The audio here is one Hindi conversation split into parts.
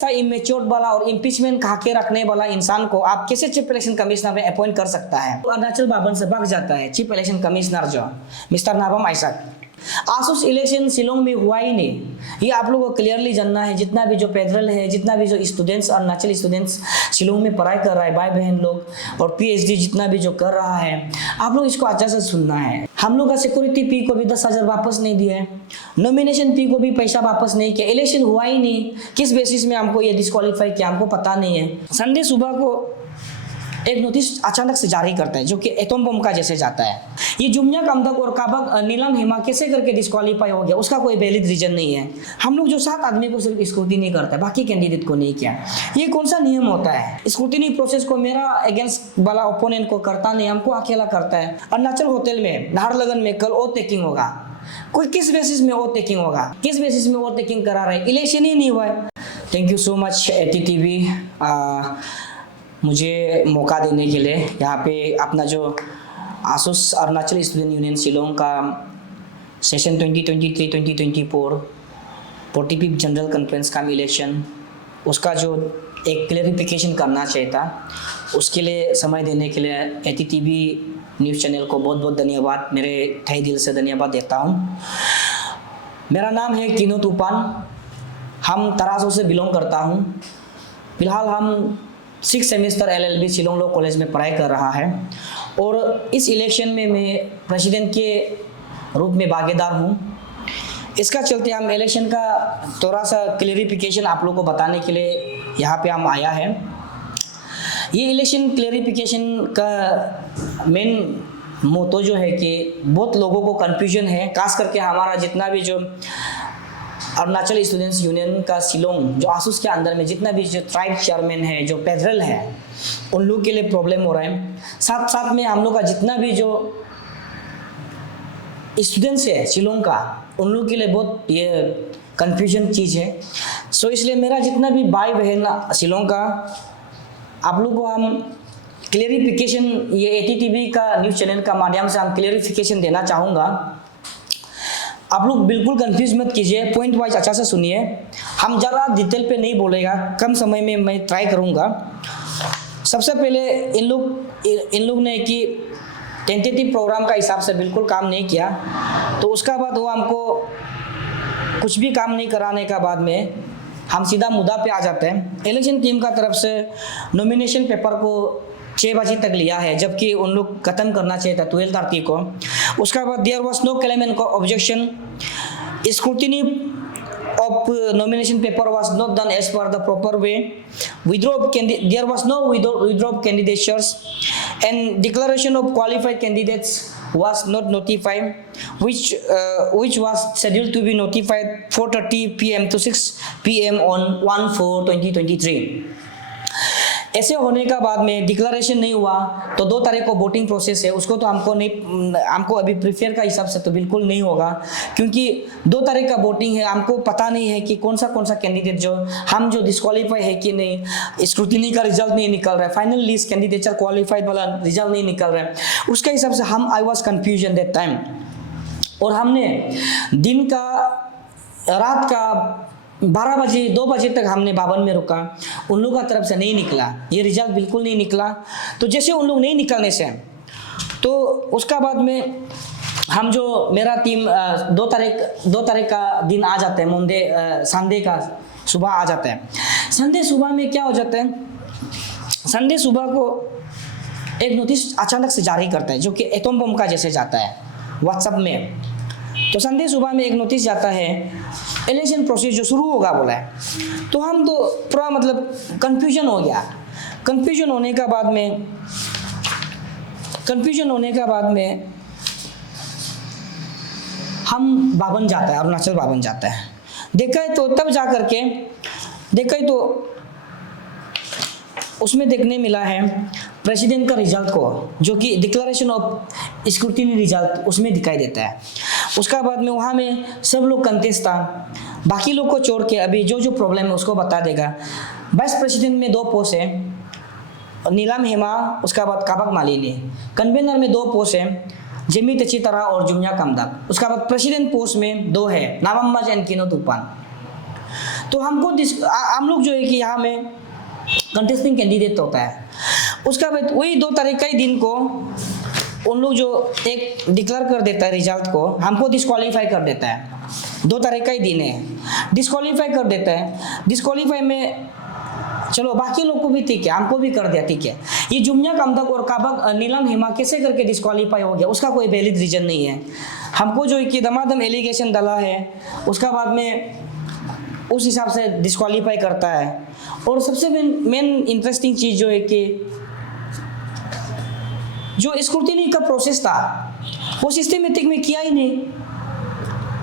इमेच्योर वाला और इम्पीचमेंट कहा के रखने वाला इंसान को आप कैसे चीफ इलेक्शन कमिश्नर में अपॉइंट कर सकता है। तो अरुणाचल भवन से भाग जाता है चीफ इलेक्शन कमिश्नर जो mister Nabam Isaac. Asus election Shillong में हुआ ही नहीं, ये आप लोगों को क्लियरली जानना है। जितना भी जो पेदरल है, जितना भी जो स्टूडेंट्स अरुणाचल स्टूडेंट्स शिलोंग में पढ़ाई कर रहा है, भाई बहन लोग और पीएचडी जितना भी जो कर रहा है, आप लोग इसको अच्छा से सुनना है। हम लोग का सिक्योरिटी फी को भी 10,000 वापस नहीं दिया है, नॉमिनेशन फी को भी पैसा वापस नहीं किया, इलेक्शन हुआ ही नहीं, किस बेसिस में हमको ये डिस्क्वालीफाई किया हमको पता नहीं है। संडे सुबह को एक नोटिस अचानक से जारी करता है जो कि एटम बम का जैसे जाता है। ये जुम्या कामदक और काबक नीलम हेमा कैसे करके डिस्क्वालीफाई हो गया, उसका कोई वैलिड रीजन नहीं है। हम लोग जो 7 आदमी को सिर्फ स्क्रूटिनी करता है, बाकी कैंडिडेट को नहीं किया। ये कौन सा नियम होता है? स्क्रूटिनी प्रोसेस को मेरा अगेंस्ट वाला ओपोनेंट को करता नहीं, हमको अकेला करता है। अरुणाचल होटल में नाहरलगन में कल ओथ टेकिंग होगा, कोई किस बेसिस में ओथ टेकिंग होगा, किस बेसिस में ओथ टेकिंग करा रहे, इलेक्शन ही नहीं हुआ है। थैंक यू सो मच एटीटीवी मुझे मौका देने के लिए। यहाँ पे अपना जो Asus Arunachal student union Shillong का सेशन 2023-2024 45 जनरल कॉन्फ्रेंस का इलेक्शन, उसका जो एक क्लेरिफिकेशन करना चाहिए था, उसके लिए समय देने के लिए एटीटीवी न्यूज़ चैनल को बहुत बहुत धन्यवाद, मेरे तहे दिल से धन्यवाद देता हूँ। मेरा नाम है किनो तूफान, हम तराजू से बिलोंग करता हूँ। फिलहाल हम 6 semester LLB Shillong law college में पढ़ाई कर रहा है और इस इलेक्शन में मैं प्रेसिडेंट के रूप में भागीदार हूँ। इसका चलते हम इलेक्शन का थोड़ा सा क्लेरिफिकेशन आप लोगों को बताने के लिए यहाँ पे हम आया है। ये इलेक्शन क्लेरिफिकेशन का मेन मोटो जो है कि बहुत लोगों को कन्फ्यूजन है, खास करके हमारा जितना भी जो अरुणाचल स्टूडेंट्स यूनियन का शिलोंग जो आसुस के अंदर में जितना भी जो ट्राइब चेयरमैन है, जो पेदरल है, उन लोग के लिए प्रॉब्लम हो रहा है। साथ साथ में हम लोग का जितना भी जो स्टूडेंट्स है शिलोंग का, उन लोग के लिए बहुत ये कंफ्यूजन चीज़ है। सो इसलिए मेरा जितना भी भाई बहन शिलोंग का, आप लोग को हम क्लेरिफिकेशन ये एटीटीवी का न्यूज़ चैनल का माध्यम से हम क्लेरिफिकेशन देना चाहूँगा। आप लोग बिल्कुल कंफ्यूज मत कीजिए, पॉइंट वाइज अच्छा से सुनिए। हम ज़रा डिटेल पे नहीं बोलेगा, कम समय में मैं ट्राई करूँगा। सबसे पहले इन लोग ने कि टेंटेटिव प्रोग्राम का हिसाब से बिल्कुल काम नहीं किया, तो उसका बाद वो हमको कुछ भी काम नहीं कराने का बाद में हम सीधा मुद्दा पे आ जाते हैं। इलेक्शन टीम का तरफ से नॉमिनेशन पेपर को 6 बजे तक लिया है, जबकि उन लोग खत्म करना चाहिए था 12 तारीख को। उसका बाद there was no claim and objection, scrutiny of nomination paper was not done as per the proper way, there was no withdraw candidatures, and declaration of qualified candidates was not notified, which was scheduled to be notified 4:30 PM to 6 PM on 1/4/2023। ऐसे होने का बाद में डिक्लेरेशन नहीं हुआ, तो 2 तारीख को वोटिंग प्रोसेस है, उसको तो हमको अभी प्रिफेयर का हिसाब से तो बिल्कुल नहीं होगा, क्योंकि 2 तारीख का वोटिंग है। हमको पता नहीं है कि कौन सा कैंडिडेट जो डिस्क्वालीफाई है कि नहीं, स्क्रूटिनी का रिजल्ट नहीं निकल रहा है, फाइनल लिस्ट कैंडिडेट क्वालिफाइड वाला रिजल्ट नहीं निकल रहा है। उसके हिसाब से I was confusion that time, और हमने रात का 12 बजे 2 बजे तक हमने भवन में रुका, उन लोगों का तरफ से नहीं निकला, ये रिजल्ट बिल्कुल नहीं निकला। तो जैसे उन लोग नहीं निकलने से, तो उसका बाद में हम जो मेरा टीम 2 तारीख का दिन आ जाता है, मंडे संडे का सुबह आ जाता है। संडे सुबह में क्या हो जाता है, संडे सुबह को एक नोटिस अचानक से जारी करता है जो कि एटम बम का जैसे जाता है व्हाट्सएप में। तो संडे सुबह में एक नोटिस जाता है, इलेक्शन प्रोसेस जो शुरू होगा बोला है। तो हम तो पूरा मतलब कंफ्यूजन हो गया। कंफ्यूजन होने का बाद में हम बावन जाता है, अरुणाचल बावन जाता है। देखा है तो तब जा करके तो उसमें देखने मिला है प्रेसिडेंट का रिजल्ट को, जो कि डिक्लेरेशन ऑफ स्क्रूटिनी रिजल्ट उसमें दिखाई देता है। उसका बाद में वहाँ में सब लोग कंटेस्ट था, बाकी लोग को छोड़ के अभी जो प्रॉब्लम है उसको बता देगा। वाइस प्रेसिडेंट में 2 पोस्ट है, नीलम हेमा, उसका बाद काबक मालिनी। कन्वेनर में 2 पोस्ट है, जेमी तेचितरा और जुम्या कामदाक। उसका बाद प्रेसिडेंट पोस्ट में 2 है, नाबम एंड किनो तूफान। तो हमको हम लोग जो है कि यहाँ में कंटेस्टिंग कैंडिडेट होता है, उसका बाद वही 2 तारीख का ही दिन को उन लोग जो एक डिक्लेयर कर देता है रिजल्ट को, हमको डिस्क्वालीफाई कर देता है। 2 तारीख का ही दिन है, डिस्क्वालीफाई कर देता है। डिस्क्वालीफाई में चलो बाकी लोग को भी ठीक है, हमको भी कर दिया ठीक है। ये जुम्या कामदक और काबक नीलम हिमा कैसे करके डिस्क्वालीफाई हो गया, उसका कोई वैलिड रीजन नहीं है। हमको जो कि दमादम एलिगेशन डाला है, उसका बाद में उस हिसाब से डिस्क्वालीफाई करता है। और सबसे मेन इंटरेस्टिंग चीज़ जो है कि जो स्क्रूटिनी का प्रोसेस था वो सिस्टमेटिक में किया ही नहीं।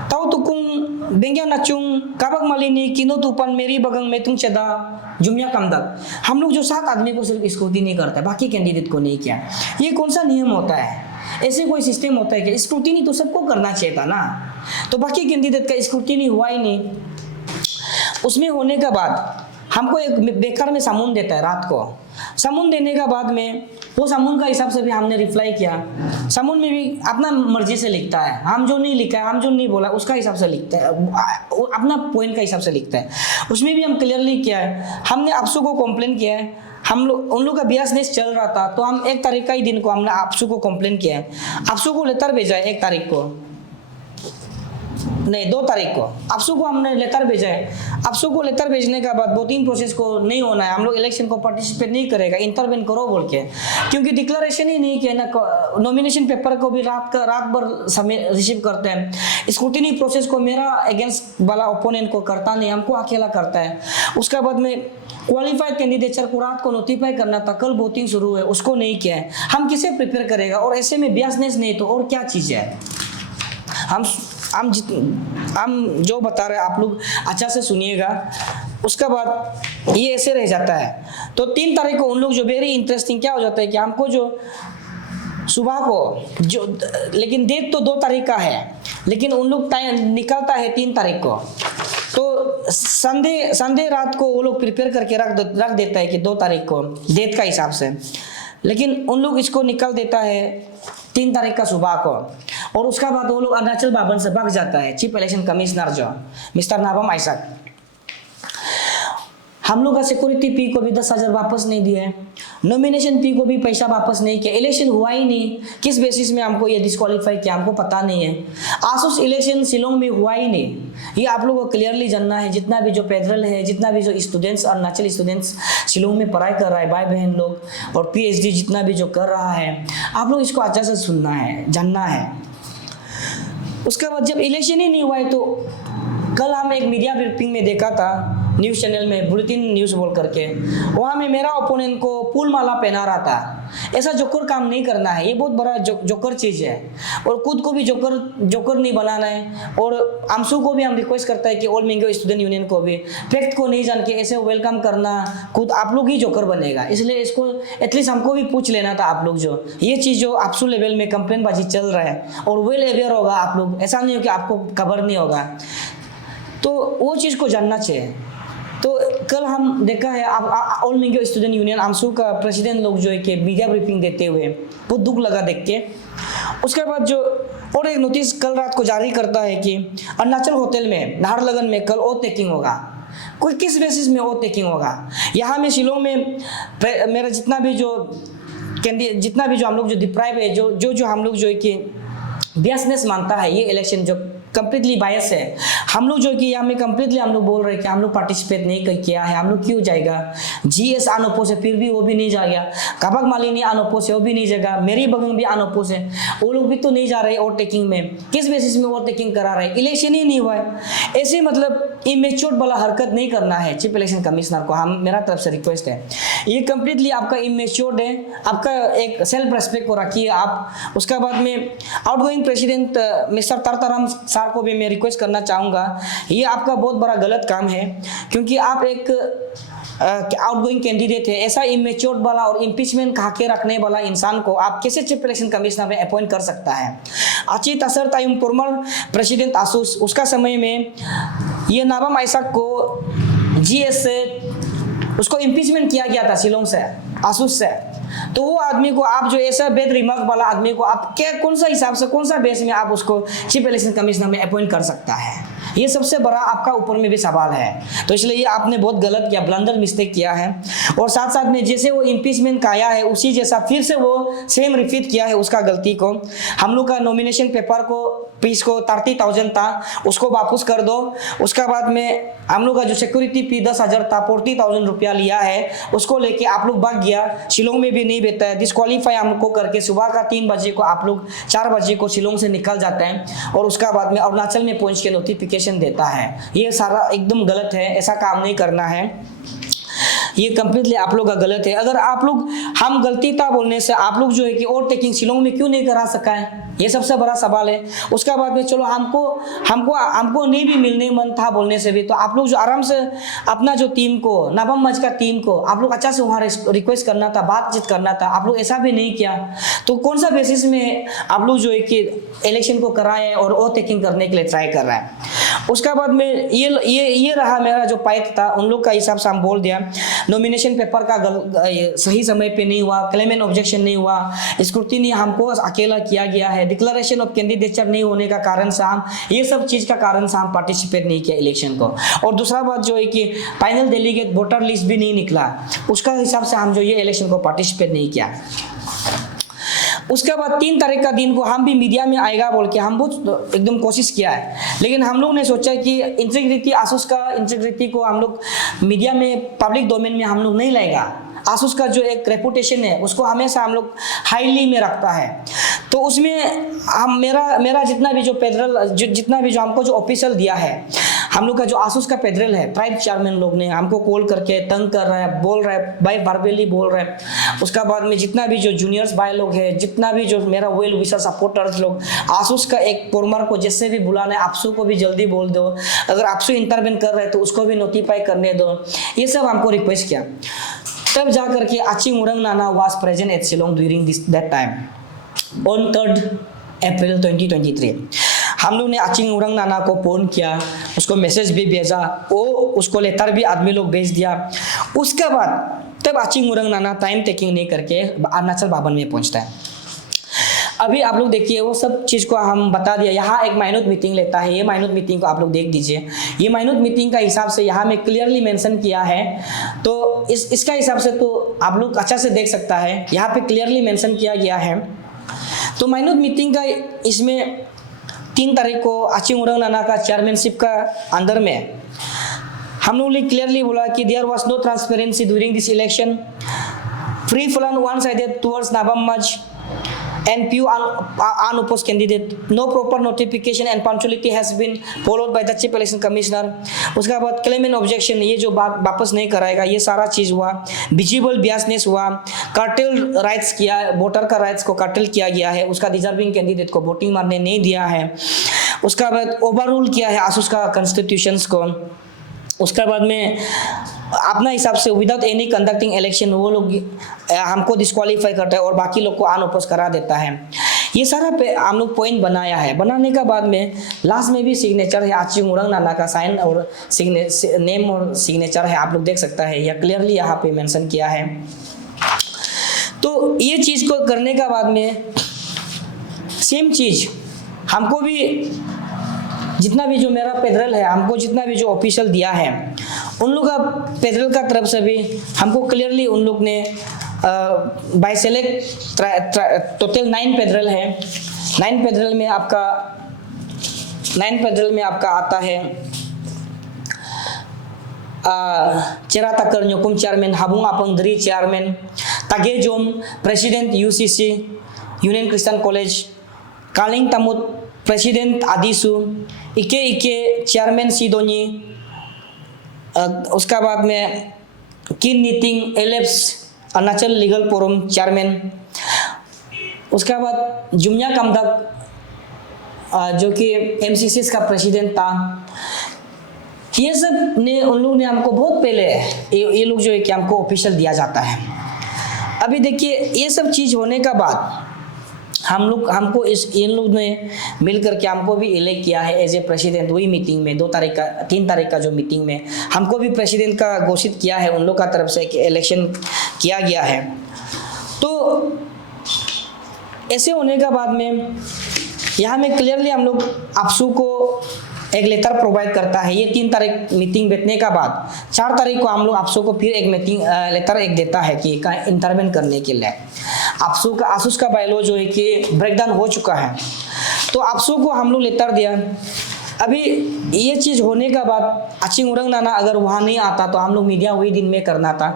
ताऊ तुकुंग बेंगिया नचुंग काबक मालिनी किनो तुपन मेरी बगंग में तुम चदा जुम्या कमदक, हम लोग जो 7 आदमी को सिर्फ स्क्रूटिनी करता है, बाकी कैंडिडेट को नहीं किया। ये कौन सा नियम होता है? ऐसे कोई सिस्टम होता है कि स्क्रूटिनी तो सबको करना चाहिए था ना, तो बाकी कैंडिडेट का स्क्रूटिनी हुआ ही नहीं। उसमें होने के बाद हमको एक बेकार में सामून देता है रात को। सामून देने के बाद में वो सामून का हिसाब से भी हमने रिप्लाई किया। सामून में भी अपना मर्जी से लिखता है, हम जो नहीं लिखा है, हम जो नहीं बोला उसका हिसाब से लिखता है, अपना पॉइंट का हिसाब से लिखता है। उसमें भी हम क्लियरली किया है, हमने आपसू को कंप्लेन किया है। हम लोग उन लोग का बियासनेस चल रहा था, तो हम 1 तारीख का ही दिन को हमने आपसू को कंप्लेन किया है। आपसू को लेटर भेजा है 1 तारीख को, नहीं 2 तारीख को आपसू को हमने लेटर भेजा है। आपसू को लेटर भेजने के बाद 2-3 प्रोसेस को नहीं होना है, हम लोग इलेक्शन को पार्टिसिपेट नहीं करेगा, इंटरवेन करो बोल के, क्योंकि डिक्लेरेशन ही नहीं किया ना। नॉमिनेशन पेपर को भी रात भर समय रिसीव करते हैं। स्क्रूटिनी प्रोसेस को मेरा अगेंस्ट वाला ओपोनेंट को करता नहीं, हमको अकेला करता है। उसके बाद में क्वालिफाइड कैंडिडेचर को रात को नोटिफाई करना था, कल वोटिंग शुरू है, उसको नहीं किया है। हम किसे प्रिपेयर करेगा? और ऐसे में बियासनेस नहीं तो और क्या चीज़ है? हम जो बता रहे हैं आप लोग अच्छा से सुनिएगा। उसके बाद ये ऐसे रह जाता है। तो 3 तारीख को उन लोग जो वेरी इंटरेस्टिंग क्या हो जाता है कि हमको जो सुबह को जो, लेकिन डेट तो 2 तारीख का है, लेकिन उन लोग टाइम निकलता है 3 तारीख को। तो संडे रात को वो लोग प्रिपेयर करके रख देता है कि 2 तारीख को डेट का हिसाब से, लेकिन उन लोग इसको निकल देता है 3 तारीख का सुबह को। और उसका बाद वो लोग अरुणाचल भवन से भाग जाता है चीफ इलेक्शन कमिश्नर जो मिस्टर नाबम आइजक। हम लोग का सिक्योरिटी फी को भी 10,000 वापस नहीं दिए, नॉमिनेशन फी को भी पैसा वापस नहीं किया। इलेक्शन हुआ ही नहीं, किस बेसिस में हमको ये डिस्क्वालीफाई किया हमको पता नहीं है। आसूस इलेक्शन शिलोंग में हुआ ही नहीं, ये आप लोगों को क्लियरली जानना है। जितना भी जो फेडरल है, जितना भी जो स्टूडेंट्स अरुणाचल स्टूडेंट्स शिलोंग में पढ़ाई कर रहा है, भाई बहन लोग, और PhD जितना भी जो कर रहा है, आप लोग इसको अच्छा से सुनना है, जानना है। उसके बाद जब इलेक्शन ही नहीं हुआ है, तो कल हम एक मीडिया ब्रीफिंग में देखा था न्यूज़ चैनल में, बुलेटिन न्यूज़ बोल करके, वहाँ में मेरा ओपोनेंट को फूल माला पहना रहा था। ऐसा जोकर काम नहीं करना है, ये बहुत बड़ा जोकर चीज़ है। और खुद को भी जोकर नहीं बनाना है। और आमसू को भी हम रिक्वेस्ट करता है कि ऑल मिंगो स्टूडेंट यूनियन को भी फैक्ट को नहीं जान के ऐसे वेलकम करना, खुद आप लोग ही जोकर बनेगा। इसलिए इसको एटलीस्ट हमको भी पूछ लेना था आप लोग, जो ये चीज़ जो आपसू लेवल में कंप्लेन बाजी चल रहा है, और वेल अवेयर होगा आप लोग, ऐसा नहीं हो कि आपको खबर नहीं होगा, तो वो चीज़ को जानना चाहिए। तो कल हम देखा है ऑल मिंगो स्टूडेंट यूनियन आमसू का प्रेसिडेंट लोग जो है कि मीडिया ब्रीफिंग देते हुए बहुत दुख लगा देख के। उसके बाद जो और एक नोटिस कल रात को जारी करता है कि अरुणाचल होटल में नाहरलगन में कल ओथ टेकिंग होगा। कोई किस बेसिस में ओथ टेकिंग होगा? यहाँ में शिलोंग में मेरा जितना भी जो हम लोग जो डिप्राइव है, जो हम लोग जो है कि बियासनेस मानता है, ये इलेक्शन जो कंप्लीटली बायस है, हम लोग जो कि यहाँ में कंप्लीटली हम लोग बोल रहे हैं कि हम लोग पार्टिसिपेट नहीं किया है, हम लोग क्यों जाएगा। GS अनोपोस है, फिर भी वो भी नहीं जाएगा। काबक मालिनी अनोपोस है, वो भी नहीं जाएगा। मेरी बगंग भी अनोपोस है, वो लोग भी तो नहीं जा रहे वोट टेकिंग में। किस बेसिस में वोट टेकिंग करा रहे? इलेक्शन ही नहीं हुआ है। ऐसे मतलब इमेच्योर वाला हरकत नहीं करना है चीफ इलेक्शन कमिश्नर को। हम मेरा तरफ से रिक्वेस्ट है, ये कंप्लीटली आपका इमेच्योर्ड है, आपका एक सेल्फ रेस्पेक्ट को रखिए आप। उसके बाद में आउटगोइंग प्रेसिडेंट मिस्टर तरतरम को भी मैं रिक्वेस्ट करना चाहूँगा, ये आपका बहुत बड़ा गलत काम है, क्योंकि आप एक आउटगोइंग कैंडिडेट है। ऐसा इमेच्योर्ड वाला और इम्पीचमेंट खा के रखने वाला इंसान को आप कैसे चीफ इलेक्शन कमिश्नर में अपॉइंट कर सकता है? अचित असर टाइम फॉर्मर प्रेसिडेंट आसूस, उसका समय में ये नाबम आइजक को GS से उसको इम्पीचमेंट किया गया था शिलोंग से, आसूस से। तो वो आदमी को आप जो ऐसा बेद रिमार्क वाला आदमी को आप क्या, कौन सा हिसाब से, कौन सा बेस में आप उसको चीफ इलेक्शन कमिश्नर में अपॉइंट कर सकता है? ये सबसे बड़ा आपका ऊपर में भी सवाल है। तो इसलिए ये आपने बहुत गलत किया, ब्लंडर मिस्टेक किया है। और साथ साथ में जैसे वो इम्पीचमेंट का आया है उसी जैसा फिर से वो सेम रिपीट किया है उसका गलती को। हम लोग का नॉमिनेशन पेपर को फीस को 30,000 था, उसको वापस कर दो। उसका बाद में हम लोग का जो सिक्योरिटी फी 10,000 था, 40,000 रुपया लिया है, उसको लेके आप लोग भाग गया। शिलोंग में भी नहीं बेहता है, डिस्क्वालीफाई हमको करके सुबह का 3 बजे को आप लोग 4 बजे को शिलोंग से निकल जाते हैं और उसका बाद में अरुणाचल में पहुंच के नोटिफिकेशन देता है। ये सारा एकदम गलत है, ऐसा काम नहीं करना है, ये कंप्लीटली आप लोग का गलत है। अगर आप लोग हम गलती था बोलने से आप लोग जो है कि और टेकिंग शिलोंग में क्यों नहीं करा सका है, ये सबसे बड़ा सवाल है। उसका बाद में चलो हमको नहीं भी मिलने मन था बोलने से भी, तो आप लोग जो आराम से अपना जो टीम को नवम मज का टीम को आप लोग अच्छा से वहाँ रिक्वेस्ट करना था, बातचीत करना था, आप लोग ऐसा भी नहीं किया। तो कौन सा बेसिस में आप लोग जो है कि इलेक्शन को कराए और और टेकिंग करने के लिए ट्राई कर रहा है। उसका बाद में ये रहा मेरा जो पाइट था, उन लोग का हिसाब से हम बोल दिया। नॉमिनेशन पेपर का सही समय पे नहीं हुआ, क्लेम एंड ऑब्जेक्शन नहीं हुआ, स्क्रूटिनी हमको अकेला किया गया है, डिक्लेरेशन ऑफ कैंडिडेचर नहीं होने का कारण से हम ये सब चीज का कारण से हम पार्टिसिपेट नहीं किया इलेक्शन को। और दूसरा बात जो है कि फाइनल डेलीगेट वोटर लिस्ट भी नहीं निकला, उसका हिसाब से हम जो ये इलेक्शन को पार्टिसिपेट नहीं किया। उसके बाद 3 तारीख का दिन को हम भी मीडिया में आएगा बोल के हम बहुत एकदम कोशिश किया है, लेकिन हम लोग ने सोचा कि इंटीग्रिटी आसूस का इंटीग्रिटी को हम लोग मीडिया में पब्लिक डोमेन में हम लोग नहीं लाएगा। आसूस का जो एक रेपुटेशन है उसको हमेशा हम लोग हाईली में रखता है। तो उसमें हम मेरा जितना भी जो फेडरल जितना भी जो हमको जो ऑफिशियल दिया है, हम लोग का जो आसूस का फेडरल है ट्राइब चेयरमैन लोग ने हमको कॉल करके तंग कर रहा है, बोल रहा है, भाई वर्बली बोल रहा है। उसका बाद में जितना भी जो जूनियर्स भाई लोग हैं, जितना भी जो मेरा वेल विशर सपोर्टर्स लोग, आसूस का एक फॉर्मर को जैसे भी बुलाना है, आपसू को भी जल्दी बोल दो, अगर आपसू इंटरवेन कर रहे हैं तो उसको भी नोटिफाई करने दो, ये सब हमको रिक्वेस्ट किया। तब जा करके आचिंग उरंग नाना was present at Shillong during that time on 3 अप्रैल 2023। हम लोग ने आचिंग उरंग नाना को फोन किया, उसको मैसेज भी भेजा, उसको लेटर भी आदमी लोग भेज दिया। उसके बाद तब आचिंग उरंग नाना टाइम टेकिंग नहीं करके अरुणाचल भवन में पहुंचता है। अभी आप लोग देखिए वो सब चीज़ को हम बता दिया। यहाँ एक माइनूट मीटिंग लेता है, ये माइनूट मीटिंग को आप लोग देख दीजिए। ये माइनूट मीटिंग का हिसाब से यहाँ में क्लियरली मेंशन किया है, तो इसका हिसाब से तो आप लोग अच्छा से देख सकता है, यहाँ पे क्लियरली मेंशन किया गया है। तो माइनूट मीटिंग का इसमें 3 तारीख को आचिंग उरंग नाना का चेयरमैनशिप का अंदर में हम लोग ने क्लियरली बोला कि there was no transparency during this election, free fall one sided towards नवम मज and few unopposed candidate, no proper notification and punctuality has been followed by the chief election commissioner। उसके बाद claim and objection, ये जो बात वापस नहीं कराएगा, ये सारा चीज हुआ। विजिबल बियसनेस हुआ, कार्टेल राइट्स किया, वोटर का राइट्स को कार्टेल किया गया है, उसका डिजर्विंग कैंडिडेट को वोटिंग मारने नहीं दिया है। उसका बाद ओवररूल किया है आसूस का कॉन्स्टिट्यूशंस को। उसके बाद में अपना हिसाब से विदाउट एनी कंडक्टिंग इलेक्शन वो लोग हमको डिस्क्वालीफाई करता है और बाकी लोग को अनअपोज करा देता है। ये सारा हम लोग पॉइंट बनाया है। बनाने के बाद में लास्ट में भी सिग्नेचर है, आचिंग उरंग नाना का साइन और नेम और सिग्नेचर है, आप लोग देख सकता है, या क्लियरली यहाँ पे मेंशन किया है। तो ये चीज़ को करने के बाद में सेम चीज़ हमको भी जितना भी जो मेरा फेडरल है, हमको जितना भी जो ऑफिशियल दिया है, उन लोग का फेडरल का तरफ से भी हमको क्लियरली उन लोग ने बाय सेलेक्ट टोटल 9 फेडरल है। 9 फेडरल में आपका आता है चेरा तकर न्योकुम चेयरमैन, हाबुंग अपंगदरी chairman, Tagejom president UCC union Christian college, Kaling Tamut president ADISU, इके चेयरमैन सिडोनी, उसका बाद में किन नीतिंग एलेप्स अरुणाचल लीगल फोरम चेयरमैन। उसका बाद जुमिया कमदक जो कि एमसीसी का प्रेसिडेंट था। ये सब ने उन लोग ने हमको बहुत पहले ये लोग जो है कि हमको ऑफिशियल दिया जाता है। अभी देखिए ये सब चीज़ होने का बाद हमको इन लोग ने मिल करके हमको भी इलेक्ट किया है एज ए प्रेसिडेंट। वही मीटिंग में 3 तारीख का जो मीटिंग में हमको भी प्रेसिडेंट का घोषित किया है, उन लोग का तरफ से कि इलेक्शन किया गया है। तो ऐसे होने के बाद में यहाँ में क्लियरली हम लोग आपसू को एक लेटर प्रोवाइड करता है। ये 3 तारीख मीटिंग बैठने का बाद 4 तारीख को हम लोग आपसू को फिर एक मीटिंग लेटर एक देता है कि इंटरवेन करने के लिए। आसूस का बायलॉ जो है कि ब्रेकडाउन हो चुका है, तो आपसू को हम लोग लेटर दिया। अभी ये चीज़ होने का बाद अचिंग उरंग नाना अगर वहाँ नहीं आता तो हम लोग मीडिया वही दिन में करना था,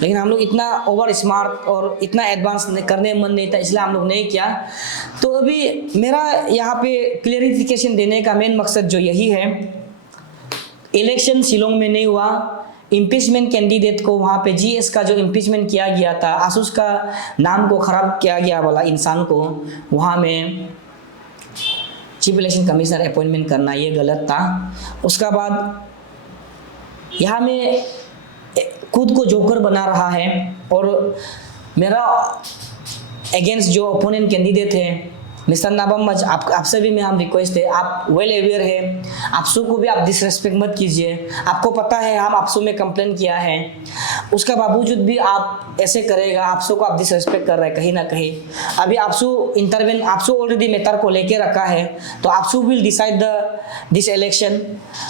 लेकिन हम लोग इतना ओवर स्मार्ट और इतना एडवांस करने मन नहीं था, इसलिए हम लोग नहीं किया। तो अभी मेरा यहाँ पे क्लियरिफिकेशन देने का मेन मकसद जो यही है, इलेक्शन शिलोंग में नहीं हुआ, इम्पीचमेंट कैंडिडेट को वहाँ पे जीएस का जो इम्पीचमेंट किया गया था, आसूस का नाम को खराब किया गया वाला इंसान को वहाँ में चीफ इलेक्शन कमिश्नर अपॉइंटमेंट करना ये गलत था। उसका बाद यहाँ में खुद को जोकर बना रहा है और मेरा अगेंस्ट जो ओपोनेंट कैंडिडेट है मिस्टर नाबम मज, आपसे भी मैं हम रिक्वेस्ट है, आप वेल अवेयर है, आपसू को भी आप डिसरेस्पेक्ट मत कीजिए। आपको पता है हम आपसू में कंप्लेन किया है, उसका बावजूद भी आप ऐसे करेगा, आपसू को आप डिसरेस्पेक्ट कर रहे हैं कहीं ना कहीं। अभी आपसू इंटरवेन, आपसू ऑलरेडी मैटर को लेके रखा है, तो आपसू विल डिसाइड दिस इलेक्शन,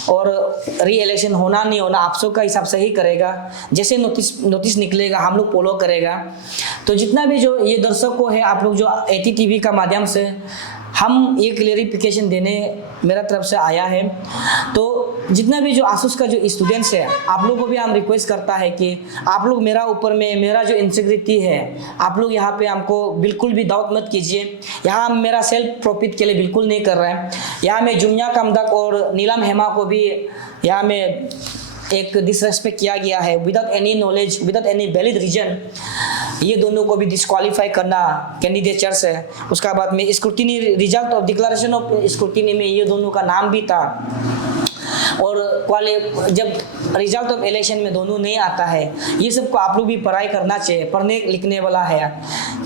और री इलेक्शन होना नहीं होना आपसू का हिसाब से ही करेगा। जैसे नोटिस निकलेगा हम लोग फॉलो करेगा। तो जितना भी जो ये दर्शकों है, आप लोग जो एटी टीवी का माध्यम से हम ये क्लियरिफिकेशन देने मेरा तरफ से आया है, तो जितना भी जो आसूस का जो स्टूडेंट्स है, आप लोगों को भी हम रिक्वेस्ट करता है कि आप लोग मेरा ऊपर में मेरा जो इंटीग्रिटी है, आप लोग यहाँ पे हमको बिल्कुल भी डाउट मत कीजिए। यहाँ हम मेरा सेल्फ प्रॉफिट के लिए बिल्कुल नहीं कर रहे हैं। यहाँ में जुनिया कामदक और नीलम हेमा को भी यहाँ में एक डिसरेस्पेक्ट किया गया है without any knowledge, without any valid reason. ये दोनों को भी डिस्क्वालीफाई करना कैंडिडेचर से। उसका बाद में scrutiny result of declaration of scrutiny में ये दोनों का नाम भी था, और जब रिजल्ट ऑफ इलेक्शन में दोनों नहीं आता है, ये सब को आप लोग भी पढ़ाई करना चाहिए, पढ़ने लिखने वाला है।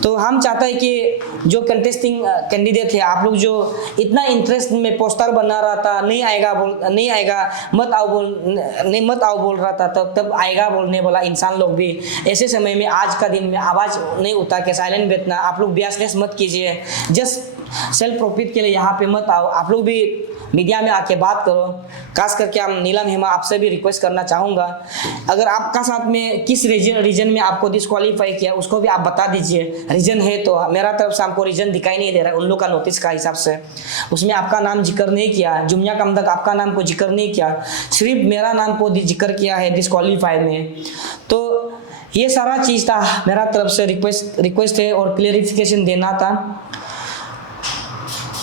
तो हम चाहते हैं कि जो कंटेस्टिंग कैंडिडेट है, आप लोग जो इतना इंटरेस्ट में पोस्टर बना रहा था, नहीं आएगा मत आओ बोल रहा था, तब आएगा बोलने वाला इंसान लोग भी ऐसे समय में आज का दिन में आवाज़ नहीं उठा के साइलेंट बैठना, आप लोग बियासनेस मत कीजिए। जस्ट सेल्फ प्रॉफिट के लिए यहाँ पे मत आओ, आप लोग भी मीडिया में आके बात करो। खास करके हम नीलम हेमा आपसे भी रिक्वेस्ट करना चाहूँगा, अगर आपका साथ में किस रीजन में आपको डिस्क्वालीफाई किया उसको भी आप बता दीजिए। रीजन है तो मेरा तरफ से हमको रीजन दिखाई नहीं दे रहा है उन लोग का नोटिस का हिसाब से, उसमें आपका नाम जिक्र नहीं किया, जुमिया कामदक आपका नाम को जिक्र नहीं किया, सिर्फ मेरा नाम को जिक्र किया है डिस्क्वालीफाई में। तो ये सारा चीज़ था, मेरा तरफ से रिक्वेस्ट है और क्लियरिफिकेशन देना था।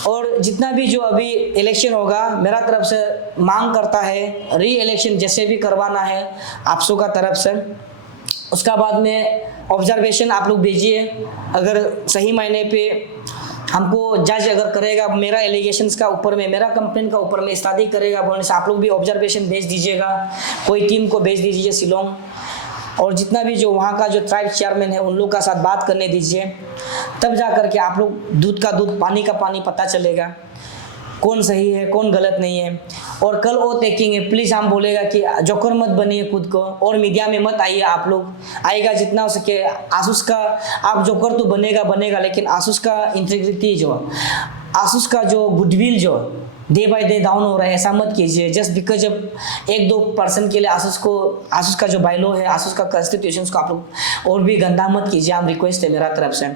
और जितना भी जो अभी इलेक्शन होगा, मेरा तरफ से मांग करता है री इलेक्शन जैसे भी करवाना है आपसों का तरफ से। उसका बाद में ऑब्जर्वेशन आप लोग भेजिए, अगर सही मायने पे हमको जज अगर करेगा मेरा एलिगेशंस का ऊपर में, मेरा कंप्लेंट का ऊपर में स्टडी करेगा बोलने से आप लोग भी ऑब्जर्वेशन भेज दीजिएगा, कोई टीम को भेज दीजिए शिलोंग, और जितना भी जो वहाँ का जो ट्राइब चेयरमैन है उन लोग का साथ बात करने दीजिए। तब जा कर के आप लोग दूध का दूध पानी का पानी पता चलेगा, कौन सही है कौन गलत नहीं है। और कल वो देखेंगे, प्लीज़ हम बोलेगा कि जोकर मत बनिए खुद को, और मीडिया में मत आइए। आप लोग आएगा जितना हो सके, आसूस का आप जोकर तो बनेगा, लेकिन आसूस का इंटीग्रिटी जो, आसूस का जो गुडविल जो डे बाय डे डाउन हो रहा है, ऐसा मत कीजिए जस्ट बिकॉज जब 1-2 पर्सन के लिए आसूस का जो बायलॉ है, आसूस का कॉन्स्टिट्यूशन को आप लोग और भी गंदा मत कीजिए। हम रिक्वेस्ट है मेरा तरफ से।